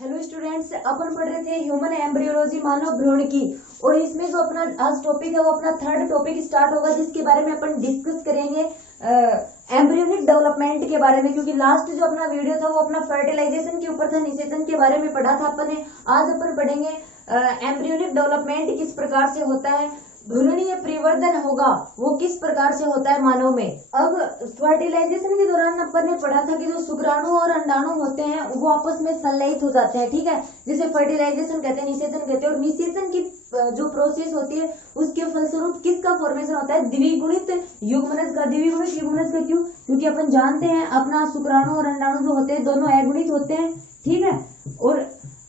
Hello students, अपन पढ़ रहे थे ह्यूमन एम्ब्रियोलॉजी, मानव भ्रूण की। और इसमें जो अपना आज टॉपिक है वो अपना थर्ड टॉपिक स्टार्ट होगा, जिसके बारे में अपन डिस्कस करेंगे एम्ब्रियोनिक डेवलपमेंट के बारे में। क्योंकि लास्ट जो अपना वीडियो था वो अपना फर्टिलाइजेशन के ऊपर था, निषेचन के बारे में पढ़ा था अपन ने। आज अपन पढ़ेंगे एम्ब्रियोनिक डेवलपमेंट किस प्रकार से होता है, भ्रूणीय परिवर्धन होगा वो किस प्रकार से होता है मानव में। अब फर्टिलाइजेशन के दौरान अपन ने पढ़ा था कि जो शुक्राणु और अंडाणु होते हैं वो आपस में संलयित हो जाते हैं, ठीक है, जिसे फर्टिलाइजेशन कहते हैं, निषेचन कहते हैं। और निषेचन की जो प्रोसेस होती है उसके फलस्वरूप किसका फॉर्मेशन होता है, द्विगुणित युग्मनज का। द्विगुणित युग्मनज का क्यों? क्योंकि अपन जानते हैं अपना शुक्राणु और अंडाणु जो होते हैं दोनों अगुणित होते हैं, ठीक है। और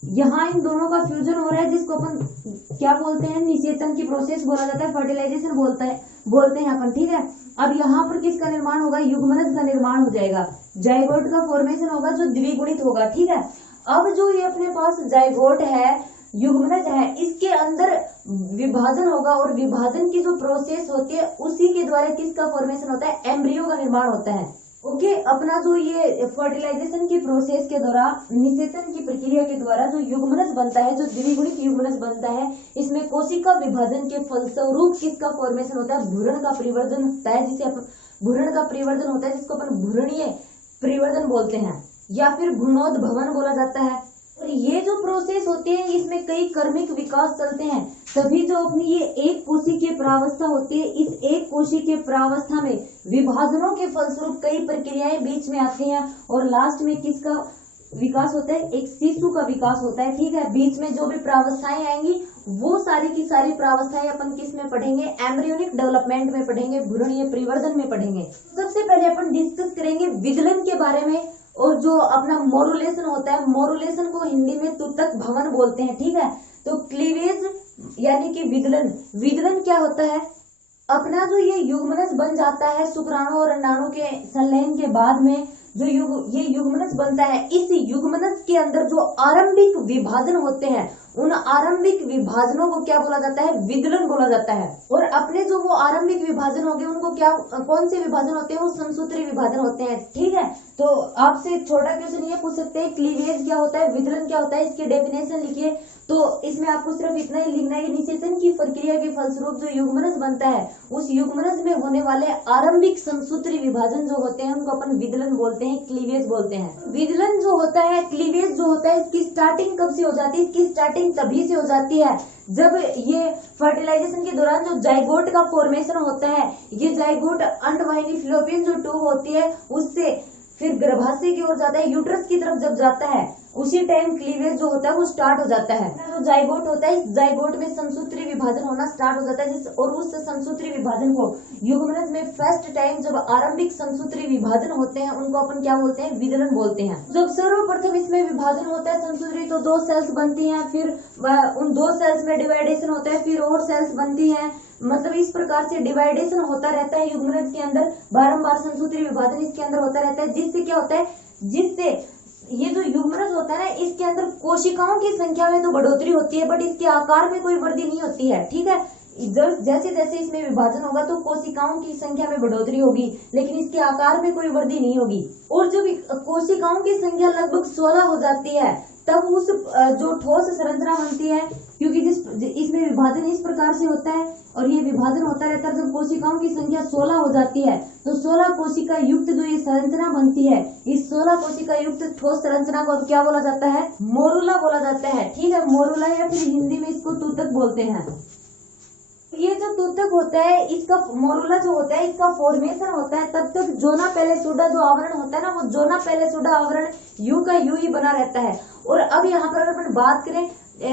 यहाँ इन दोनों का फ्यूजन हो रहा है, जिसको अपन क्या बोलते हैं, निषेचन की प्रोसेस बोला जाता है, फर्टिलाइजेशन बोलते हैं अपन, ठीक है। अब यहाँ पर किसका निर्माण होगा, युग्मनज का निर्माण हो जाएगा, जाइगोट का फॉर्मेशन होगा जो द्विगुणित होगा, ठीक है। अब जो ये अपने पास जाइगोट है, युग्मनज है, इसके अंदर विभाजन होगा और विभाजन की जो प्रोसेस होती है उसी के द्वारा किसका फॉर्मेशन होता है, एम्ब्रियो का निर्माण होता है। ओके, अपना जो ये फर्टिलाइजेशन की प्रोसेस के दौरान निषेचन की प्रक्रिया के द्वारा जो युग्मनज बनता है, जो द्विगुणित युग्मनज बनता है, इसमें कोशिका विभाजन के फलस्वरूप किसका फॉर्मेशन होता है, भ्रूण का परिवर्तन होता है, जिसे भ्रूण का परिवर्तन होता है, जिसको अपन भ्रूणीय परिवर्तन बोलते हैं या फिर भ्रूणोद्भवन बोला जाता है। और ये जो प्रोसेस होती है इसमें कई क्रमिक विकास चलते हैं, तभी जो अपनी ये एक कोशिकीय प्रावस्था होती है, इस एक कोशिकीय प्रावस्था में विभाजनों के फलस्वरूप कई प्रक्रियाएं बीच में आती हैं और लास्ट में किसका विकास होता है, एक शिशु का विकास होता है, ठीक है। बीच में जो भी प्रावस्थाएं आएंगी वो सारी की सारी प्रावस्थाएं अपन किस में पढ़ेंगे, एम्ब्रियोनिक डेवलपमेंट में पढ़ेंगे, भ्रूणीय परिवर्धन में पढ़ेंगे। सबसे पहले अपन डिस्कस करेंगे विदलन के बारे में। और जो अपना मोरुलेशन होता है, मोरुलेशन को हिंदी में तुतक भवन बोलते हैं, ठीक है। तो क्लीवेज यानी कि विदलन, विदलन क्या होता है, अपना जो ये युग्मनज बन जाता है शुक्राणु और अंडाणु के संलयन के बाद में जो ये युग्मनज बनता है, इस युग्मनज के अंदर जो आरंभिक विभाजन होते हैं उन आरंभिक विभाजनों को क्या बोला जाता है, विदलन बोला जाता है। और अपने जो वो आरंभिक विभाजन हो गए उनको क्या, कौन से विभाजन होते हैं, वो समसूत्री विभाजन होते हैं, ठीक है। तो आपसे एक छोटा क्वेश्चन ये पूछ सकते हैं, क्लीवेज क्या होता है, विदलन क्या होता है, इसकी डेफिनेशन लिखिए। तो इसमें आपको सिर्फ इतना ही लिखना है कि निषेचन की प्रक्रिया के फलस्वरूप जो युग्मनज बनता है उस युग्मनज में होने वाले आरंभिक समसूत्री विभाजन जो होते हैं उनको अपन विदलन बोलते हैं, क्लीवेज बोलते हैं। विदलन जो होता है, क्लीवेज जो होता है, इसकी स्टार्टिंग कब से हो जाती है, इसकी स्टार्टिंग तभी से हो जाती है जब ये फर्टिलाइजेशन के दौरान जो जाइगोट का फॉर्मेशन होता है, ये जाइगोट अंडवाहिनी फ्लोपियन जो ट्यूब होती है उससे फिर गर्भाशय की ओर जाता है, यूट्रस की तरफ जब जाता है उसी टाइम क्लीवेज जो होता है वो स्टार्ट हो जाता है। जो जाइगोट होता है, इस जाइगोट में समसूत्री विभाजन होना स्टार्ट हो जाता है, और उस समसूत्री विभाजन को युग्मनज में फर्स्ट टाइम जब आरंभिक समसूत्री विभाजन होते हैं उनको अपन क्या बोलते हैं, विदलन बोलते हैं। जब सर्वप्रथम इसमें विभाजन होता है समसूत्री, तो दो सेल्स बनती हैं, फिर उन दो सेल्स में डिवाइडेशन होता है, फिर और सेल्स बनती है, मतलब इस प्रकार से डिवाइडेशन होता रहता है युग्मनज के अंदर, बारंबार समसूत्री विभाजन इसके अंदर होता रहता है, जिससे क्या होता है, जिससे ये जो युग्मनज होता है ना, इसके अंदर कोशिकाओं की संख्या में तो बढ़ोतरी होती है बट इसके आकार में कोई वृद्धि नहीं होती है, ठीक है। जैसे जैसे इसमें विभाजन होगा तो कोशिकाओं की संख्या में बढ़ोतरी होगी लेकिन इसके आकार में कोई वृद्धि नहीं होगी। और जब कोशिकाओं की संख्या लगभग 16 हो जाती है तब उस जो ठोस संरचना बनती है, क्योंकि इसमें विभाजन इस प्रकार से होता है और ये विभाजन होता रहता है। जब कोशिकाओं की संख्या 16 हो जाती है तो 16 कोशिका युक्त जो ये संरचना बनती है, इस 16 कोशिका युक्त ठोस संरचना को क्या बोला जाता है, मोरुला बोला जाता है, ठीक है। मोरुला या फिर हिंदी में इसको तुतक बोलते हैं। ये जो तुतक होता है, इसका मोरुला जो होता है, इसका फॉर्मेशन होता है तब तक जोना पेलेसुडा जो आवरण होता है ना, वो जोना पेलेसुडा आवरण यू का यू ही बना रहता है। और अब यहाँ पर अगर अपन बात करें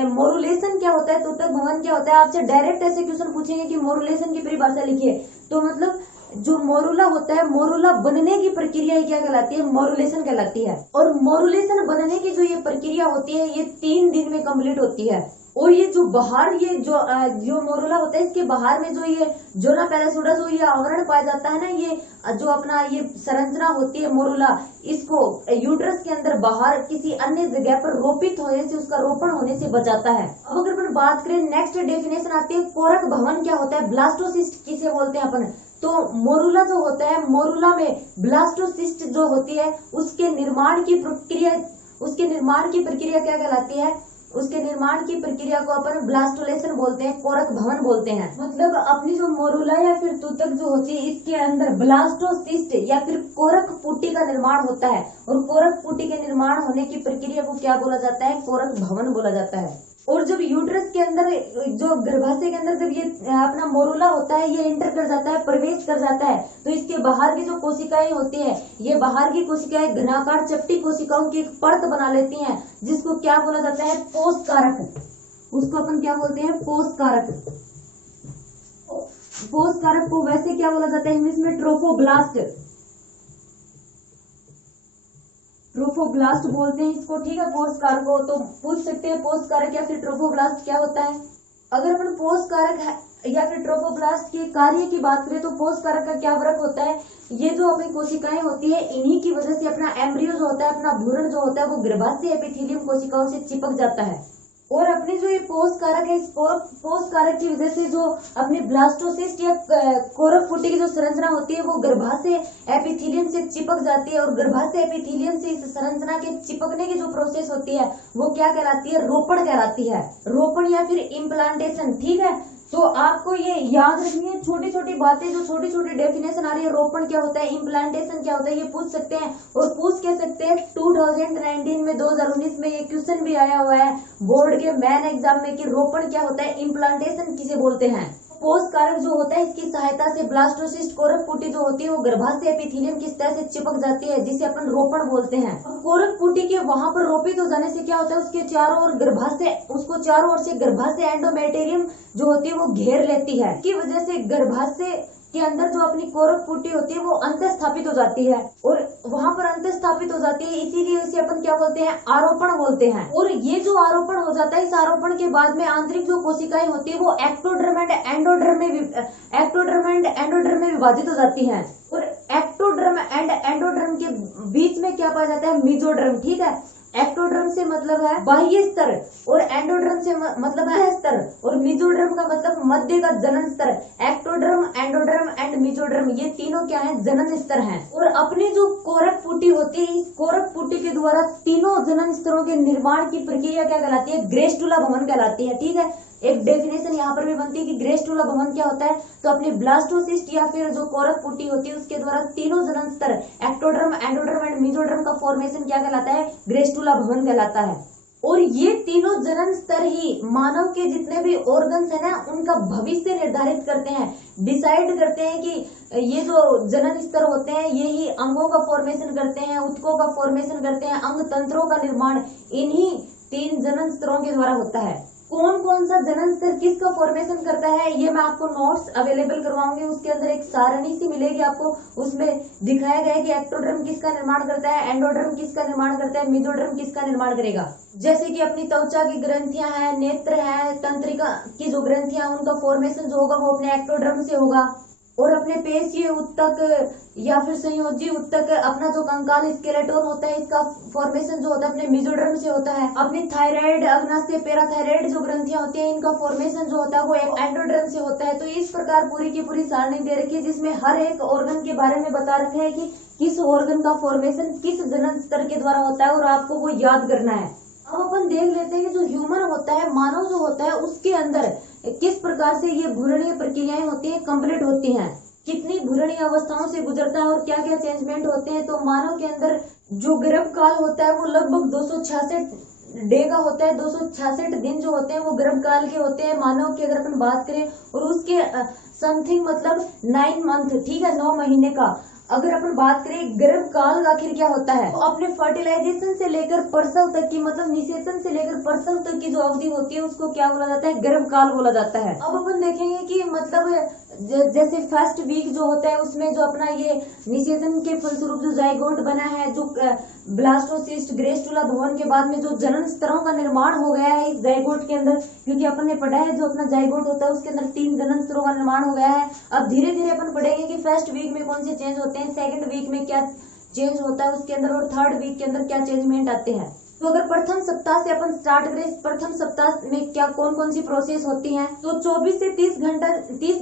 मोरुलेशन क्या होता है, तुतक भवन क्या होता है, आपसे डायरेक्ट ऐसे क्वेश्चन पूछेंगे कि मोरुलेशन की परिभाषा लिखिए, तो मतलब जो मोरुला होता है, मोरुला बनने की प्रक्रिया क्या कहलाती है, मोरुलेशन कहलाती है। और मोरुलेशन बनने की जो ये प्रक्रिया होती है ये 3 दिन में कंप्लीट होती है। और ये जो बाहर ये जो मोरुला होता है, इसके बाहर में जो ये जोना पेलेसुडा जो ये आवरण पाया जाता है ना, ये जो अपना ये संरचना होती है मोरुला, इसको यूट्रस के अंदर बाहर किसी अन्य जगह पर रोपित होने से, उसका रोपण होने से बचाता है। अब अगर अपन बात करें, नेक्स्ट डेफिनेशन आती है कोरक भवन क्या होता है, ब्लास्टोसिस्ट किसे बोलते हैं अपन। तो मोरुला जो होता है, मोरुला में ब्लास्टोसिस्ट जो होती है उसके निर्माण की प्रक्रिया उसके निर्माण की प्रक्रिया क्या कहलाती है? उसके निर्माण की प्रक्रिया को अपन ब्लास्टोलेशन बोलते हैं, कोरक भवन बोलते हैं। मतलब अपनी जो मोरूला या फिर तूतक जो होती है, इसके अंदर ब्लास्टोसिस्ट या फिर कोरक पुटी का निर्माण होता है, और कोरक पुटी के निर्माण होने की प्रक्रिया को क्या बोला जाता है? कोरक भवन बोला जाता है। और जब यूट्रस के अंदर, जो गर्भाशय के अंदर जब ये अपना मोरूला होता है, ये एंटर कर जाता है, प्रवेश कर जाता है, तो इसके बाहर की जो कोशिकाएं होती है, ये बाहर की कोशिकाएं घनाकार चपटी कोशिकाओं की एक परत बना लेती हैं, जिसको क्या बोला जाता है? पोषकारक। उसको अपन क्या बोलते हैं? पोषकारक। पोषकारक को वैसे क्या बोला जाता है इंग्लिश में? ट्रोफोब्लास्ट। ट्रोफोब्लास्ट बोलते हैं इसको, ठीक है। पोषकारक को तो पूछ सकते हैं पोषकारक या फिर ट्रोफोब्लास्ट क्या होता है। अगर अपन पोषकारक या फिर ट्रोफोब्लास्ट के कार्य की बात करें तो पोषकारक का क्या वर्क होता है? ये जो अपनी कोशिकाएं होती है, इन्हीं की वजह से अपना एम्ब्रियो जो होता है, अपना भ्रूण जो होता है, वो गर्भाशय एपिथेलियम कोशिकाओं से चिपक जाता है। और अपने जो ये पोषकारक है, इस पोषकारक की वजह से जो अपने ब्लास्टोसिस्ट या कोरक पुटी की जो संरचना होती है, वो गर्भाशय एपिथेलियम से चिपक जाती है, और गर्भाशय एपिथेलियम से इस संरचना के चिपकने की जो प्रोसेस होती है, वो क्या कहलाती है? रोपण कहलाती है। रोपण या फिर इम्प्लांटेशन, ठीक है। तो आपको ये याद रखनी है, छोटी छोटी बातें, जो छोटी छोटी डेफिनेशन आ रही है। रोपण क्या होता है, इम्प्लांटेशन क्या होता है, ये पूछ सकते हैं। और पूछ कह सकते हैं 2019 में, 2019 में ये क्वेश्चन भी आया हुआ है बोर्ड के मेन एग्जाम में कि रोपण क्या होता है, इम्प्लांटेशन किसे बोलते हैं। पोषकारक जो होता है, इसकी सहायता से ब्लास्टोसिस्ट कोरक पुटी जो होती है, वो गर्भाशय एपिथेलियम की सतह से चिपक जाती है, जिसे अपन रोपण बोलते हैं। कोरक पुटी के वहां पर रोपित हो जाने से क्या होता है? उसके चारों ओर गर्भाशय, उसको चारों ओर से गर्भाशय एंडोमेटेरियम जो होती है वो घेर लेती है। इसकी वजह से गर्भाशय के अंदर जो अपनी कोरक पुटी होती है वो अंत स्थापित हो जाती है, और वहां पर अंत स्थापित हो जाती है, इसीलिए इसे अपन क्या बोलते हैं? आरोपण बोलते हैं। और ये जो आरोपण हो जाता है, इस आरोपण के बाद में आंतरिक जो कोशिकाएं होती है, वो एक्टोडर्म एंड एंडोडर्म में विभाजित हो जाती हैं। और एक्टोडर्म एंड एंडोडर्म के बीच में क्या पाया जाता है? मेसोडर्म, ठीक है। एक्टोडर्म से मतलब है बाह्य स्तर, और एंडोडर्म से मतलब है स्तर, और मेसोडर्म का मतलब मध्य का जनन स्तर। एक्टोडर्म, एंडोडर्म एंड मेसोडर्म, ये तीनों क्या है? जनन स्तर हैं। और अपनी जो कोरक पुटी होती है, इस कोरक पुटी के द्वारा तीनों जनन स्तरों के निर्माण की प्रक्रिया क्या कहलाती है? ग्रेस्टुला भवन कहलाती है, ठीक है। एक डेफिनेशन यहाँ पर भी बनती है कि ग्रेस्टुला भवन क्या होता है? तो अपनी ब्लास्टोसिस्ट या फिर जो कोरक पुटी होती है, उसके द्वारा तीनों जनन स्तर, एक्टोडर्म, एंडोडर्म एंड मेसोडर्म का फॉर्मेशन क्या कहलाता है? ग्रेस्टुला भवन कहलाता है। और ये तीनों जनन स्तर ही मानव के जितने भी ऑर्गन्स है ना, उनका भविष्य निर्धारित करते हैं, डिसाइड करते हैं कि ये जो जनन स्तर होते हैं, ये ही अंगों का फॉर्मेशन करते हैं, ऊतकों का फॉर्मेशन करते हैं, अंग तंत्रों का निर्माण इन्हीं 3 जनन स्तरों के द्वारा होता है। कौन कौन सा जनन स्तर किसका फॉर्मेशन करता है, ये मैं आपको नोट्स अवेलेबल करवाऊंगी। उसके अंदर एक सारणी सी मिलेगी आपको, उसमें दिखाया गया है कि एक्टोडर्म किसका निर्माण करता है, एंडोडर्म किसका निर्माण करता है, मेसोडर्म किसका निर्माण करेगा। जैसे कि अपनी त्वचा की ग्रंथियां हैं, नेत्र है, तंत्रिका की जो ग्रंथियां, उनका फॉर्मेशन जो होगा वो अपने एक्टोडर्म से होगा। और अपने पेशीय उत्तक या फिर संयोजी उत्तक, अपना जो कंकाल स्केलेटन होता है, इसका फॉर्मेशन जो होता है अपने मेसोडर्म से होता है। अपनी थायराइड, अग्नाशय, पैराथायराइड जो ग्रंथियां होती हैं, इनका फॉर्मेशन जो होता है वो एंडोडर्म से होता है। तो इस प्रकार पूरी की पूरी सारणी दे रखी है, जिसमें हर एक ऑर्गन के बारे में बता रखा है कि किस ऑर्गन का फॉर्मेशन किस जनन स्तर के द्वारा होता है, और आपको वो याद करना है। अब अपन देख लेते हैं कि जो ह्यूमन होता है, मानव जो होता है, उसके अंदर किस प्रकार से ये भ्रूणीय प्रक्रियाएं होती हैं, कंप्लीट होती हैं, कितनी भ्रूणीय अवस्थाओं से गुजरता है और क्या क्या चेंजमेंट होते हैं। तो मानव के अंदर जो गर्भ काल होता है वो लगभग 266 डे का होता है। 266 दिन जो होते हैं वो गर्भ काल के होते हैं मानव की, अगर अपन बात करें। और उसके समथिंग मतलब 9 मंथ, ठीक है, 9 महीने का। अगर अपन बात करें गर्भ काल आखिर क्या होता है, तो अपने फर्टिलाइजेशन से लेकर प्रसव तक की, मतलब निषेचन से लेकर प्रसव तक की जो अवधि होती है उसको क्या बोला जाता है? गर्भ काल बोला जाता है। अब अपन देखेंगे कि मतलब जैसे फर्स्ट वीक जो होता है उसमें जो अपना ये निषेचन के फलस्वरूप जो जाइगोट बना है, जो ब्लास्टोसिस्ट, ग्रेस्टुला भवन के बाद में जो जनन स्तरों का निर्माण हो गया है इस जाइगोट के अंदर, क्योंकि अपन ने पढ़ा है जो अपना जाइगोट होता है उसके अंदर 3 जनन स्तरों का निर्माण हो गया है। अब धीरे धीरे अपन पढ़ेंगे कि फर्स्ट वीक में कौन से चेंज होते हैं, सेकंड वीक में क्या चेंज होता है उसके अंदर, और थर्ड वीक के अंदर क्या चेंजमेंट आते हैं। तो अगर प्रथम सप्ताह से अपन स्टार्ट करें, प्रथम सप्ताह में क्या कौन कौन सी प्रोसेस होती है, तो 24 से 30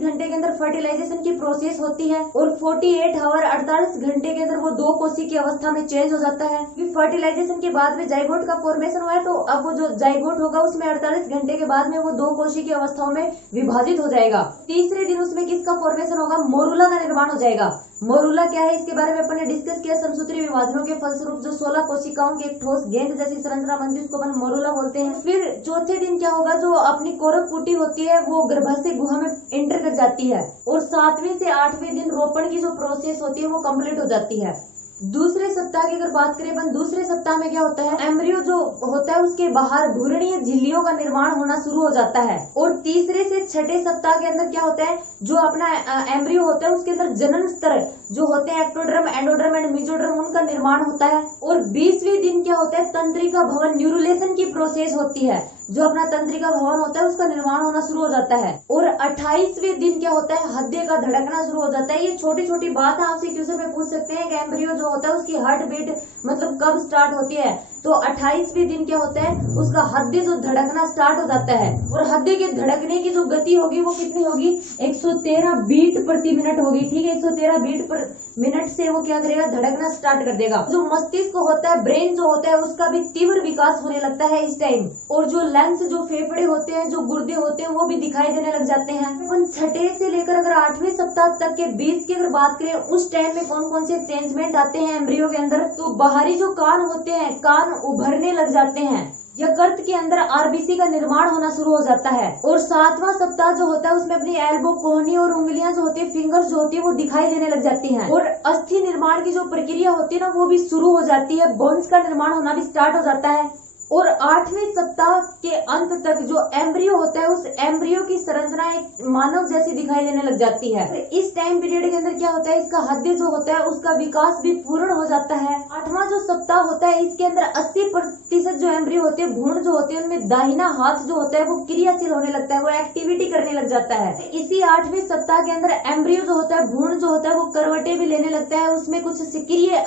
घंटे के अंदर फर्टिलाइजेशन की प्रोसेस होती है और 48 आवर 48 घंटे के अंदर वो 2 कोशी की अवस्था में चेंज हो जाता है। फर्टिलाइजेशन के बाद में जाइगोट का फॉर्मेशन हुआ है, तो अब वो जो जाइगोट होगा उसमें 48 घंटे के बाद में वो 2 कोशी की अवस्थाओं में विभाजित हो जाएगा। तीसरे दिन उसमें किसका फॉर्मेशन होगा, मोरूला का निर्माण हो जाएगा। मोरूला क्या है, इसके बारे में अपन ने डिस्कस किया। समसूत्री विभाजनों के फलस्वरूप जो 16 कोशिकाओं की एक ठोस गेंद जैसी संरचना बनती है उसको अपन मोरूला बोलते हैं। फिर चौथे दिन क्या होगा, जो अपनी कोरक पुटी होती है वो गर्भाशय गुहा में एंटर कर जाती है और 7वें से 8वें दिन रोपण की जो प्रोसेस होती है वो कंप्लीट हो जाती है। दूसरे सप्ताह की अगर बात करें अपन, दूसरे सप्ताह में क्या होता है, एम्ब्रियो जो होता है उसके बाहर भ्रूणीय झिल्लियों का निर्माण होना शुरू हो जाता है। और तीसरे से छठे सप्ताह के अंदर क्या होता है, जो अपना एम्ब्रियो होता है उसके अंदर जनन स्तर जो होते हैं एक्टोडर्म, एंडोडर्म एंड मेसोडर्म, उनका निर्माण होता है। और 20वें दिन क्या होता है, तंत्रिका भवन न्यूरुलेशन की प्रोसेस होती है, जो अपना तंत्रिका भवन होता है उसका निर्माण होना शुरू हो जाता है। और 28वें दिन क्या होता है, हृदय का धड़कना शुरू हो जाता है। ये छोटी छोटी बात है, आपसे क्वेश्चन में पूछ सकते हैं कि एम्ब्रियो जो होता है उसकी हार्ट बीट मतलब कब स्टार्ट होती है, तो 28वें दिन क्या होता है, उसका हृदय जो धड़कना स्टार्ट हो जाता है। और हृदय के धड़कने की जो गति होगी वो कितनी होगी, 113 बीट प्रति मिनट होगी। ठीक है, 113 बीट पर मिनट से वो क्या करेगा, धड़कना स्टार्ट कर देगा। जो मस्तिष्क होता है, ब्रेन जो होता है, उसका भी तीव्र विकास होने लगता है इस टाइम। और जो लंग्स, जो फेफड़े होते हैं, जो गुर्दे होते हैं, वो भी दिखाई देने लग जाते हैं। अपन छठे से लेकर अगर 8वें सप्ताह तक के बीच की अगर बात करें, उस टाइम में कौन कौन से चेंजमेंट आते हैं एम्ब्रियो के अंदर, तो बाहरी जो कान होते हैं, कान उभरने लग जाते हैं। यकृत के अंदर आरबीसी का निर्माण होना शुरू हो जाता है। और 7वां सप्ताह जो होता है उसमें अपनी एल्बो, कोहनी और उंगलियां जो होती है, फिंगर्स जो होती है, वो दिखाई देने लग जाती हैं। और अस्थि निर्माण की जो प्रक्रिया होती है ना, वो भी शुरू हो जाती है। बोन्स का निर्माण होना भी स्टार्ट हो जाता है। और 8वें सप्ताह के अंत तक जो एम्ब्रियो होता है, उस एम्ब्रियो की संरचना एक मानव जैसी दिखाई देने लग जाती है। इस टाइम पीरियड के अंदर क्या होता है, इसका हृदय जो होता है उसका विकास भी पूर्ण हो जाता है। 8वां जो सप्ताह होता है, इसके अंदर 80% जो एम्ब्रियो होते हैं, भ्रूण जो होते हैं, उनमें दाहिना हाथ जो होता है वो क्रियाशील होने लगता है, वो एक्टिविटी करने लग जाता है। इसी 8वें सप्ताह के अंदर एम्ब्रियो जो होता है, भ्रूण जो होता है, वो करवटें भी लेने लगता है, उसमें कुछ सक्रिय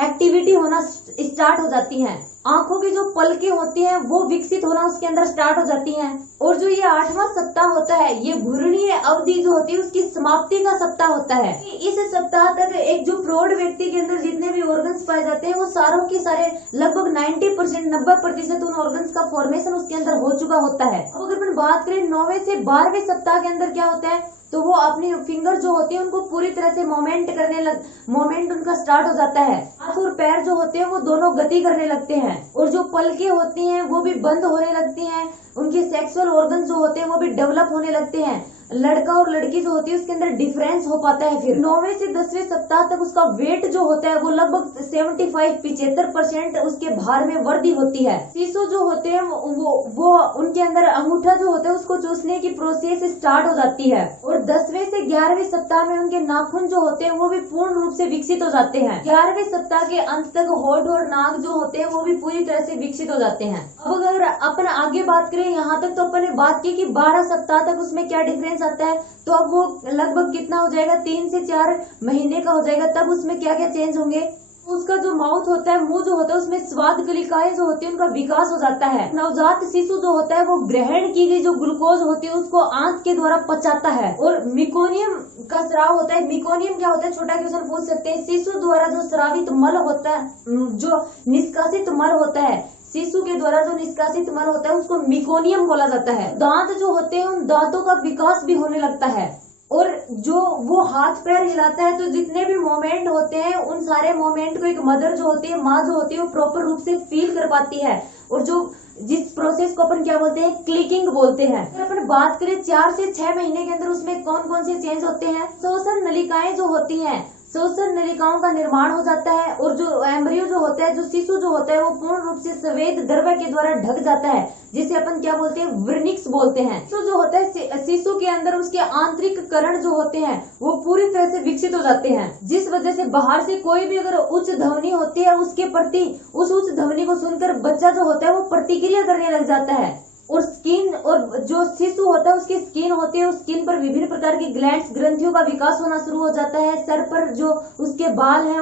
एक्टिविटी होना स्टार्ट हो जाती है। आंखों की जो पलकें होती हैं वो विकसित होना उसके अंदर स्टार्ट हो जाती हैं। और जो ये 8वां सप्ताह होता है, ये भ्रूणीय अवधि जो होती है उसकी समाप्ति का सप्ताह होता है। इस सप्ताह तक एक जो प्रौढ़ व्यक्ति के अंदर जितने भी ऑर्गन्स पाए जाते हैं, वो सारों के सारे लगभग 90% उन ऑर्गन्स का फॉर्मेशन उसके अंदर हो चुका होता है। अब अगर अपन बात करें 9वें से 12वें सप्ताह के अंदर क्या होता है, तो वो अपनी फिंगर जो होती है उनको पूरी तरह से मोमेंट उनका स्टार्ट हो जाता है। हाथ और पैर जो होते हैं वो दोनों गति करने लगते हैं। और जो पलकें होती हैं वो भी बंद होने लगती हैं। उनके सेक्सुअल ऑर्गन जो होते हैं वो भी डेवलप होने लगते हैं। लड़का और लड़की जो होती है उसके अंदर डिफरेंस हो पाता है। फिर 9वें से 10वें सप्ताह तक उसका वेट जो होता है वो लगभग 75% उसके भार में वृद्धि होती है। शिशु जो होते हैं वो उनके अंदर अंगूठा जो होता है उसको चूसने की प्रोसेस स्टार्ट हो जाती है। और 10वें से 11वें सप्ताह में उनके नाखून जो होते हैं वो भी पूर्ण रूप से विकसित हो जाते हैं। 11वें सप्ताह के अंत तक होठ और नाक जो होते हैं वो भी पूरी तरह से विकसित हो जाते हैं। अब अगर अपन आगे बात करें, यहाँ तक तो अपन ने बात की कि 12 सप्ताह तक उसमें क्या डिफरेंस आता है, तो अब वो लगभग कितना हो जाएगा, 3 से 4 महीने का हो जाएगा। तब उसमें क्या क्या चेंज होंगे, उसका जो माउथ होता है, मुंह जो होता है, उसमें स्वाद कलिकाएं जो होती है उनका विकास हो जाता है। नवजात शिशु जो होता है वो ग्रहण की गई जो ग्लूकोज होती है उसको आंत के द्वारा पचाता है। और मिकोनियम का स्राव होता है। मिकोनियम क्या होता है, छोटा क्वेश्चन पूछ सकते हैं। शिशु द्वारा जो स्रावित मल होता है, जो निष्कासित मल होता है, शिशु के द्वारा जो निष्कासित मल होता है उसको मिकोनियम बोला जाता है। दांत जो होते हैं उन दांतों का विकास भी होने लगता है। और जो वो हाथ पैर हिलाता है, तो जितने भी मोमेंट होते हैं उन सारे मोमेंट को एक मदर जो होती है, माँ जो होती है, वो प्रॉपर रूप से फील कर पाती है। और जो जिस प्रोसेस को अपन क्या बोलते हैं, क्लिकिंग बोलते हैं। अगर अपन बात करें 4 से 6 महीने के अंदर उसमें कौन कौन से चेंज होते हैं, श्वसन नलिकाएं जो होती हैं, श्वसन नलिकाओं का निर्माण हो जाता है। और जो एम्ब्रियो जो होता है, जो शिशु जो होता है, वो पूर्ण रूप से श्वेत द्रव्य के द्वारा ढक जाता है, जिसे अपन क्या बोलते हैं, वर्निक्स बोलते हैं। शिशु जो होता है, शिशु के अंदर उसके आंतरिक करण जो होते हैं वो पूरी तरह से विकसित हो जाते हैं, जिस वजह से बाहर से कोई भी अगर उच्च ध्वनि होती है उसके प्रति, उस उच्च ध्वनि को सुनकर बच्चा जो होता है वो प्रतिक्रिया करने लग जाता है। और स्किन, और जो शिशु होता है उसकी स्किन होती है, उस स्किन पर विभिन्न प्रकार की ग्लैंड्स, ग्रंथियों का विकास होना शुरू हो जाता है। सर पर जो उसके बाल हैं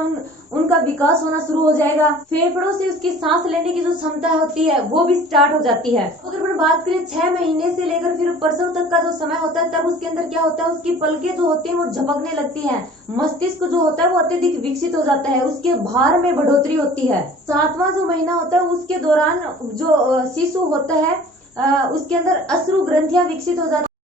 उनका विकास होना शुरू हो जाएगा। फेफड़ों से उसकी सांस लेने की जो क्षमता होती है वो भी स्टार्ट हो जाती है। अगर अपन बात करें 6 महीने से लेकर फिर प्रसव तक का जो समय होता है, तब उसके अंदर क्या होता है, उसकी पलकें जो होती है वो झपकने लगती हैं। मस्तिष्क जो होता है वो अत्यधिक विकसित हो जाता है, उसके भार में बढ़ोतरी होती है। 7वां जो महीना होता है उसके दौरान जो शिशु होता है उसके अंदर अश्रु ग्रंथियां विकसित हो जाती है।